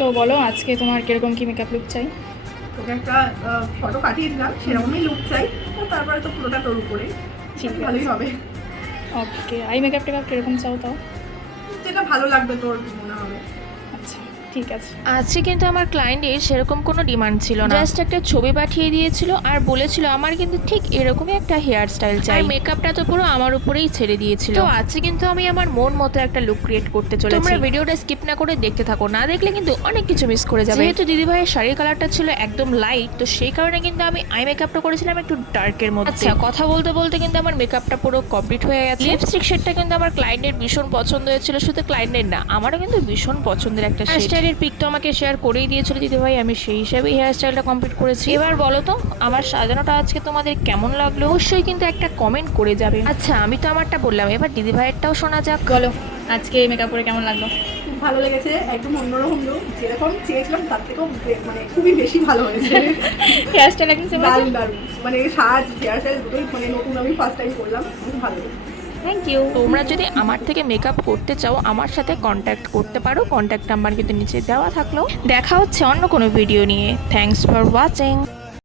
তো বলো আজকে তোমার কিরকম কি মেকআপ লুক চাই? তোকে একটা ফটো পাঠিয়ে দিলাম, সেরকমই লুক চাই। তো তারপরে তো পুরোটা তোর উপরে, ঠিক ভালোই আছে। হবে। ওকে, আই মেকআপ টেকআপ কিরকম চাও তাও? যেটা ভালো লাগবে তোর মনে হবে। আচ্ছা ঠিক আছে। আজকে কিন্তু আমার ক্লায়েন্টের সেরকম কোনো ডিমান্ড ছিল না, জাস্ট একটা ছবি পাঠিয়ে দিয়েছিল আর বলেছিল আমার কিন্তু ঠিক এরকমই একটা হেয়ার স্টাইল চাই। মেকআপটা তো পুরো আমার উপরেই ছেড়ে দিয়েছিল। তো আজকে কিন্তু আমি আমার মন মতো একটা লুক ক্রিয়েট করতে চলেছি। তোমরা ভিডিওটা স্কিপ না করে দেখতে থাকো, না দেখলে কিন্তু অনেক কিছু মিস করে যাবে। যেহেতু দিদিভাইয়ের শাড়ির কালারটা ছিল একদম লাইট, তো সেই কারণে কিন্তু আমি আই মেকআপটা করেছিলাম একটু ডার্কের মধ্যে। আচ্ছা, কথা বলতে বলতে কিন্তু আমার মেকআপটা পুরো কমপ্লিট হয়ে গেছে। লিপস্টিক শেডটা কিন্তু আমার ক্লায়েন্টের ভীষণ পছন্দ হয়েছিল, শুধু ক্লায়েন্টের না আমারও কিন্তু ভীষণ পছন্দের একটা স্টাইলের পিক তো আমাকে শেয়ার করেই দিয়েছিল দিদিভাই, আমি সেই হিসাবে হেয়ার স্টাইলটা কমপ্লিট করেছি। এবার বলো তো আমার সাজানোটা আজকে তোমাদের কেমন লাগলো, অবশ্যই কিন্তু একটা কমেন্ট করে যাবে। আচ্ছা, আমি তো আমারটা বললাম, এবার দিদিভাইয়েরটাও শোনা যাক। বলো আজকে মেকআপ করে কেমন লাগলো? খুব ভালো লেগেছে, একদম অন্যরকম লুক, যেরকম চেয়েছিলাম তার থেকেও মানে খুবই বেশি ভালো হয়েছে। হেয়ার স্টাইল একদম দারুণ দারুণ, মানে সাজ হেয়ার স্টাইল দুটোই মানে নতুন, আমি ফার্স্ট টাইম করলাম, খুব ভালো লেগেছে। Thank you. তোমরা যদি আমার থেকে মেকআপ করতে চাও আমার সাথে কন্ট্যাক্ট করতে পারো, কন্ট্যাক্ট নাম্বার কিন্তু নিচে দেওয়া থাকলো। দেখা হচ্ছে অন্য কোনো ভিডিও নিয়ে। Thanks for watching.